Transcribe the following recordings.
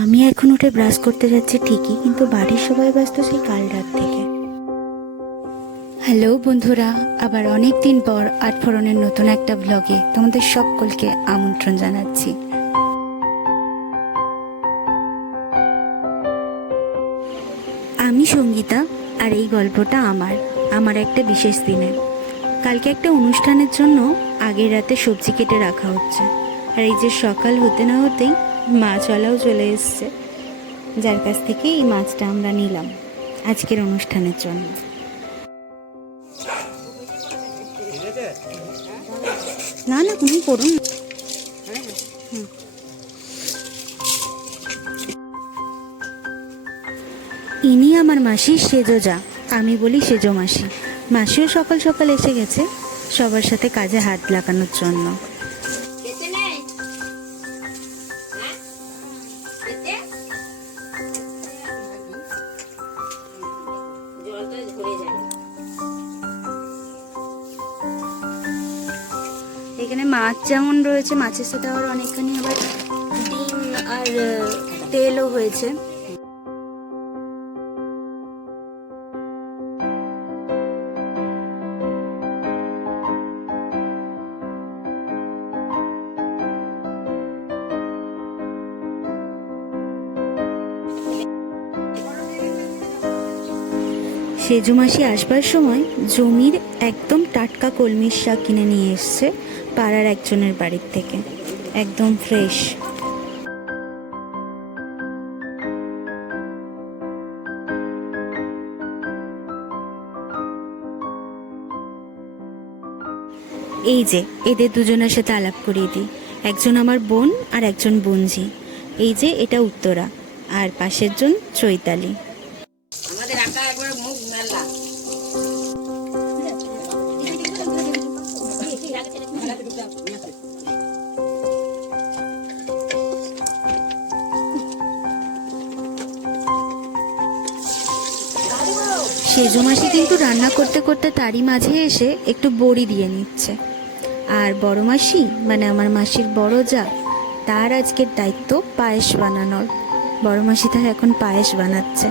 আমি এখন উঠে ব্রাশ করতে যাচ্ছি ঠিকই, কিন্তু বাড়ির সবাই ব্যস্ত সেই কাল রাত থেকে। হ্যালো বন্ধুরা, আবার অনেক দিন পর আটফোড়নের নতুন একটা ব্লগে তোমাদের সকলকে আমন্ত্রণ জানাচ্ছি। আমি সঙ্গীতা, আর এই গল্পটা আমার একটা বিশেষ দিনে। কালকে একটা অনুষ্ঠানের জন্য আগের রাতে সবজি কেটে রাখা হচ্ছে, আর এই যে সকাল হতে না হতেই মাছওয়ালাও চলে এসছে, যার কাছ থেকে এই মাছটা আমরা নিলাম আজকের অনুষ্ঠানের জন্য। না না, তুমি করুন। ইনি আমার মাসি সেজো যা, আমি বলি সেজো মাসি। মাসিও সকাল সকাল এসে গেছে সবার সাথে কাজে হাত লাগানোর জন্য। এখানে মাছ যেমন রয়েছে, মাছের সাথে আবার অনেকখানি আবার ডিম আর তেলও হয়েছে। সেজু মাসি আসবার সময় জমির একদম টাটকা কলমির শাক কিনে নিয়ে এসছে পাড়ার একজনের বাড়ির থেকে, একদম ফ্রেশ। এই যে এদের দুজনের সাথে আলাপ করিয়ে দিই, একজন আমার বোন আর একজন বোনঝি। এই যে এটা উত্তরা, আর পাশের জন চৈতালি। আমাদের আঁকা একবার মুখ মেলা। সেজো মাসি কিন্তু রান্না করতে করতে তারই মাঝে এসে একটু বড়ি দিয়ে নিচ্ছে। আর বড় মাসি মানে আমার মাসির বড় যা, তার আজকের দায়িত্ব পায়েস বানানোর। বড় মাসি তার এখন পায়েস বানাচ্ছে।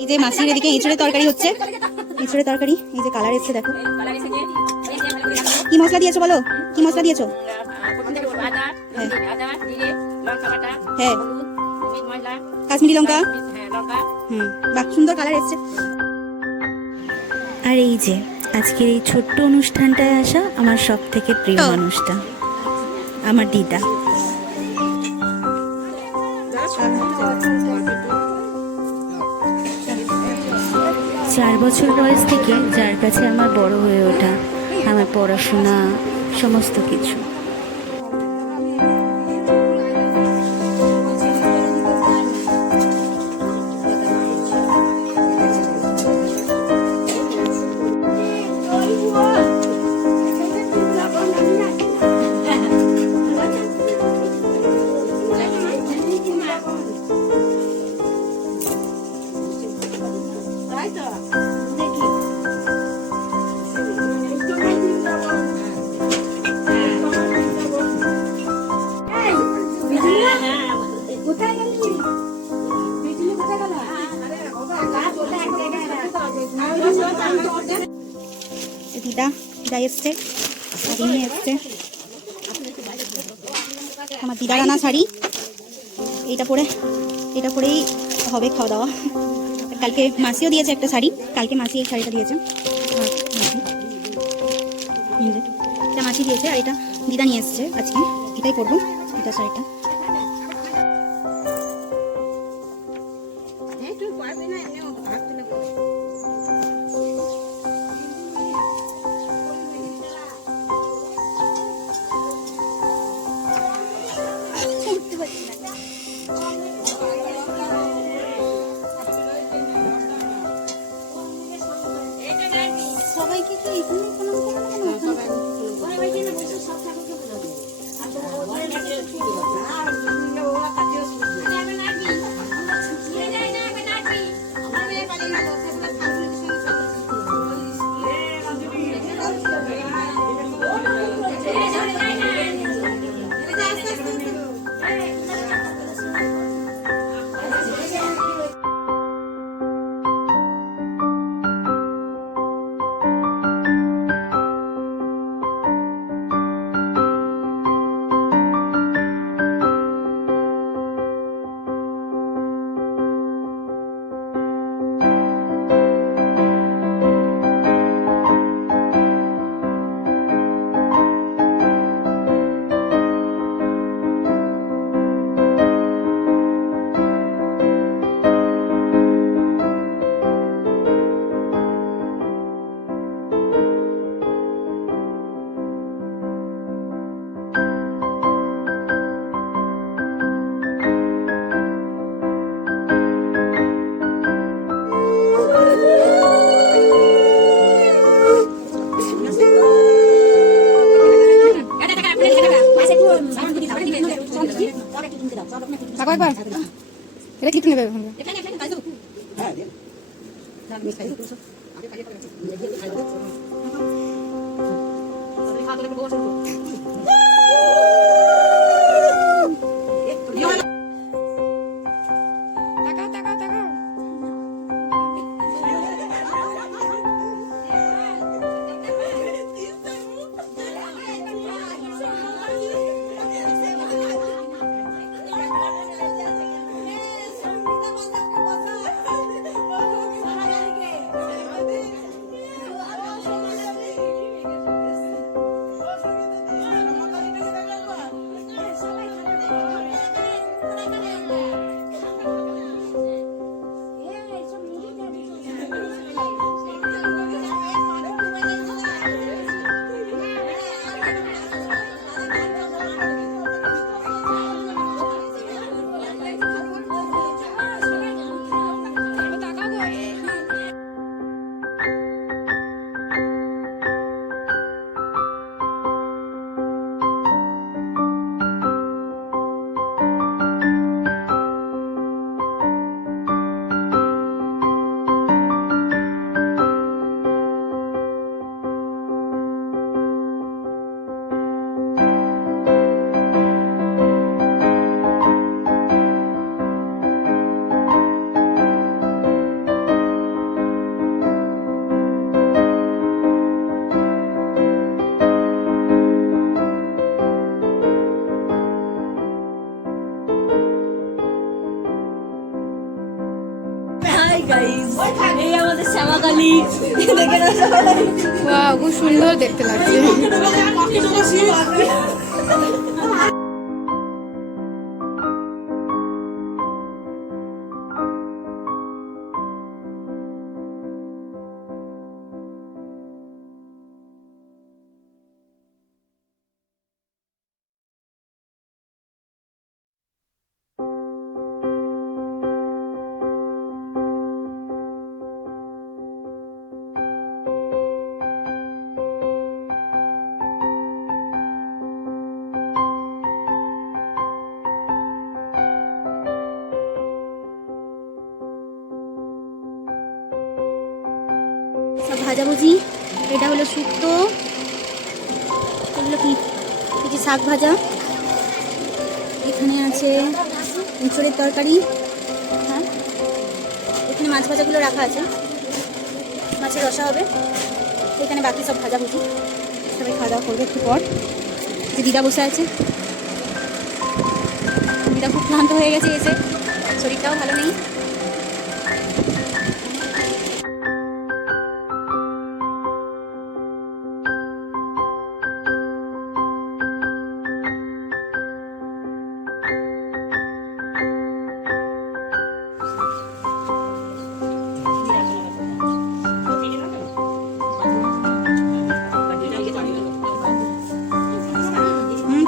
এই যে মাসির এদিকে এঁচড়ের তরকারি হচ্ছে, এঁচড়ের তরকারি। এই যে কালার এসছে, দেখো কি মশলা দিয়েছো, বলো কি মশলা দিয়েছো? হ্যাঁ, কাশ্মীরি লঙ্কা। বাহ, সুন্দর কালার এসছে। আর এই যে আজকের এই ছোট্ট অনুষ্ঠানটায় আসা আমার সব থেকে প্রিয় মানুষটা, আমার দিদা। চার বছর বয়স থেকে যার কাছে আমার বড় হয়ে ওঠা, আমার পড়াশোনা সমস্ত কিছু। দিদা এসছে, শাড়ি নিয়ে এসছে, আমার দিদার আনা শাড়ি। এটা পরেই হবে খাওয়া দাওয়া। কালকে মাসিও দিয়েছে একটা শাড়ি, কালকে মাসি এই শাড়িটা দিয়েছে, এটা মাসি দিয়েছে, আর এটা দিদা নিয়ে এসছে আজকে। এটাই পরবো, এটা শাড়িটা। সবাইকে কি এখানে প্রণাম করবো না? এটা কি নেবে এই আমাদের শ্যামাকালী দেখে না সবাই ওয়াও খুব সুন্দর দেখতে লাগছে সব ভাজাভুজি, এটা হলো শুক্তো, এগুলো কি কিছু শাক ভাজা, এখানে আছে ইঁচড়ের তরকারি, হ্যাঁ এখানে মাছ ভাজাগুলো রাখা আছে, মাছের রসা হবে, এখানে বাকি সব ভাজাভুজি। সবাই খাওয়া দাওয়া করবে একটু পর। যে দিদা বসে আছে, দিদা খুব ক্লান্ত হয়ে গেছে এসে, শরীরটাও ভালো নেই।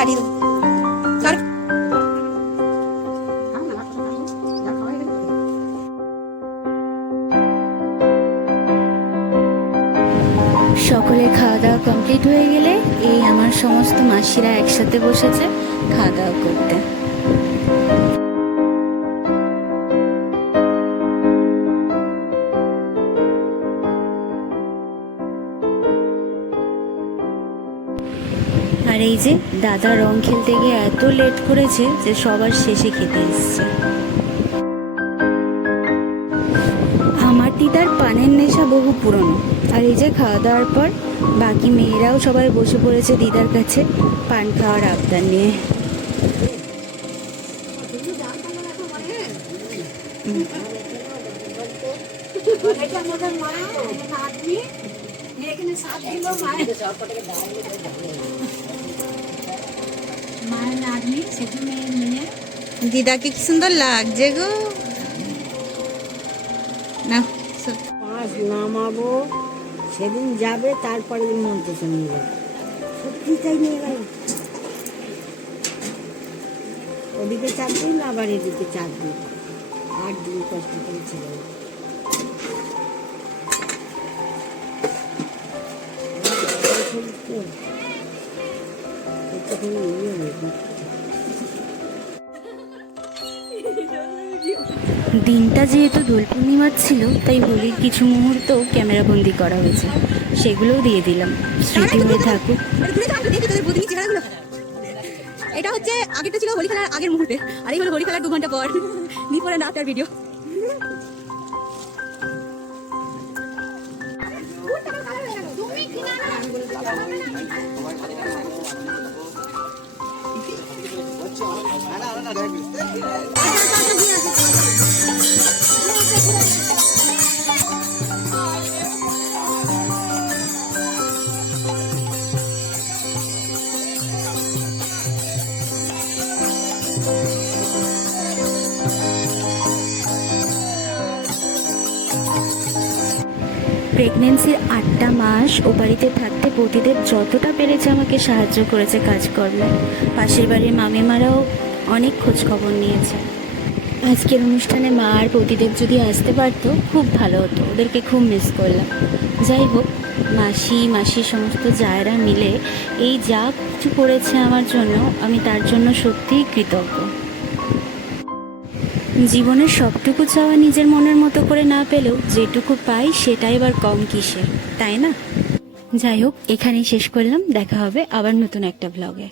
কাটিয়ে দেবো সকলের খাওয়া দাওয়া কমপ্লিট হয়ে গেলে এই আমার সমস্ত মাসিরা একসাথে বসেছে খাওয়া দাওয়া করতে। আর এই যে দাদা রং খেলতে গিয়ে এত লেট করেছে যে সবার শেষে খেতে এসছে। আমার দিদার পানের নেশা বহু পুরনো। আর এই যে খাওয়া দাওয়ার পর বাকি মেয়েরাও সবাই বসে পড়েছে দিদার কাছে পান খাওয়ার আবদার নিয়ে। দিদাকে কি সুন্দর লাগছে গো। না পাঁচ নামাবো, সেদিন যাবে, তারপরে মন্ত্রটা নিয়ে যাবে। সত্যি তাই নিয়ে গেল। ওদিকে 4 দিন, আবার এদিকে 4 দিন, 8 দিন কষ্ট করে ছিল। দিনটা যেহেতু দোল পূর্ণিমার ছিল তাই হোলির কিছু মুহূর্ত ক্যামেরাবন্দি করা হয়েছে, সেগুলোও দিয়ে দিলাম, স্মৃতি হয়ে থাকুক। এটা হচ্ছে আগেরটা ছিল হোলি খেলার আগের মুহূর্তে, আর এই হলো হোলি খেলার 2 ঘন্টা পর বিফোর এন্ড আফটার ভিডিও। প্রেগনেন্সির 8টা মাস ও বাড়িতে থাকতে প্রতিদেব যতটা পেরেছে আমাকে সাহায্য করেছে কাজকর্মে। পাশের বাড়ির মামিমারাও অনেক খোঁজ খবর নিয়েছে। আজকের অনুষ্ঠানে মা আর প্রতিদেব যদি আসতে পারতো খুব ভালো হতো, ওদেরকে খুব মিস করলাম। যাই হোক, মাসির সমস্ত জায়রা মিলে এই যা কিছু করেছে আমার জন্য, আমি তার জন্য সত্যিই কৃতজ্ঞ। জীবনের সবটুকু চাওয়া নিজের মনের মতো করে না পেলেও যেটুকু পাই সেটাই এবার কম কিসে, তাই না? যাই হোক, এখানেই শেষ করলাম। দেখা হবে আবার নতুন একটা ব্লগে।